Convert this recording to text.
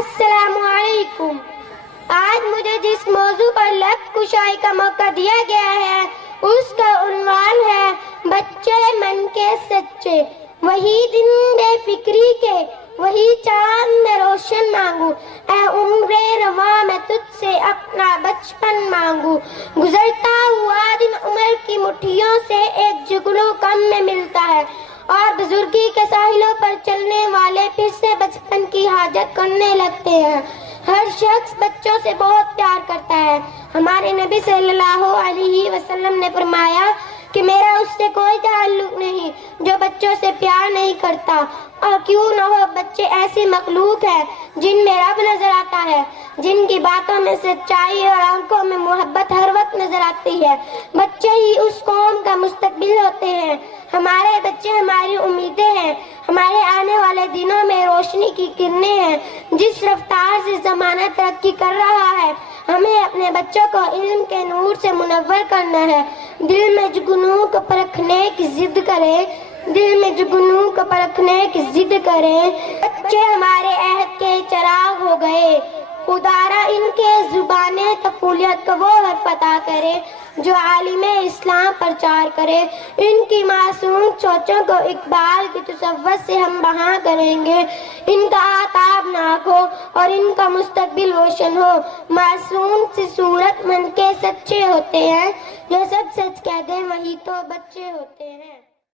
السلام علیکم. آج مجھے جس موضوع پر لب کشائی کا موقع دیا گیا ہے اس کا عنوان ہے بچے من کے سچے. وہی دن بے فکری کے وہی چاند میں روشن مانگوں، اے عمر رواں میں تجھ سے اپنا بچپن مانگوں. گزرتا ہوا دن عمر کی مٹھیوں سے ایک جگنو کم میں ملتا ہے اور بزرگی کے ساحلوں پر چلنے والے پھر سے بچپن کی حاجت کرنے لگتے ہیں. ہر شخص بچوں سے بہت پیار کرتا ہے. ہمارے نبی صلی اللہ علیہ وسلم نے فرمایا کہ میرا اس سے کوئی تعلق نہیں جو بچوں سے پیار نہیں کرتا. اور کیوں نہ ہو، بچے ایسی مخلوق ہے جن میں رب نظر آتا ہے، جن کی باتوں میں سچائی اور آنکھوں میں محبت ہر وقت نظر آتی ہے. بچے ہی اس قوم کا مستقبل ہوتے ہیں. ہمارے بچے ہماری امیدیں ہیں، ہمارے آنے والے دنوں میں روشنی کی کرنیں ہیں. جس رفتار سے زمانہ ترقی کر رہا ہے، ہمیں اپنے بچوں کو علم کے نور سے منور کرنا ہے. دل میں جگنو کو پرکھنے کی ضد کریں، دل میں جگنو کو پرکھنے کی ضد کریں. بچے ہمارے عہد کے چراغ ہو گئے. خدارا ان کے زبان طفولیت کو وہ حرف عطا کرے جو عالم اسلام پرچار کرے. ان کی معصوم سوچوں کو اقبال کی تصور سے ہم بہاں کریں گے. ان کا آتاب ناک ہو اور ان کا مستقبل روشن ہو. معصوم سی صورت من کے سچے ہوتے ہیں، جو سب سچ کہہ دیں وہی تو بچے ہوتے ہیں.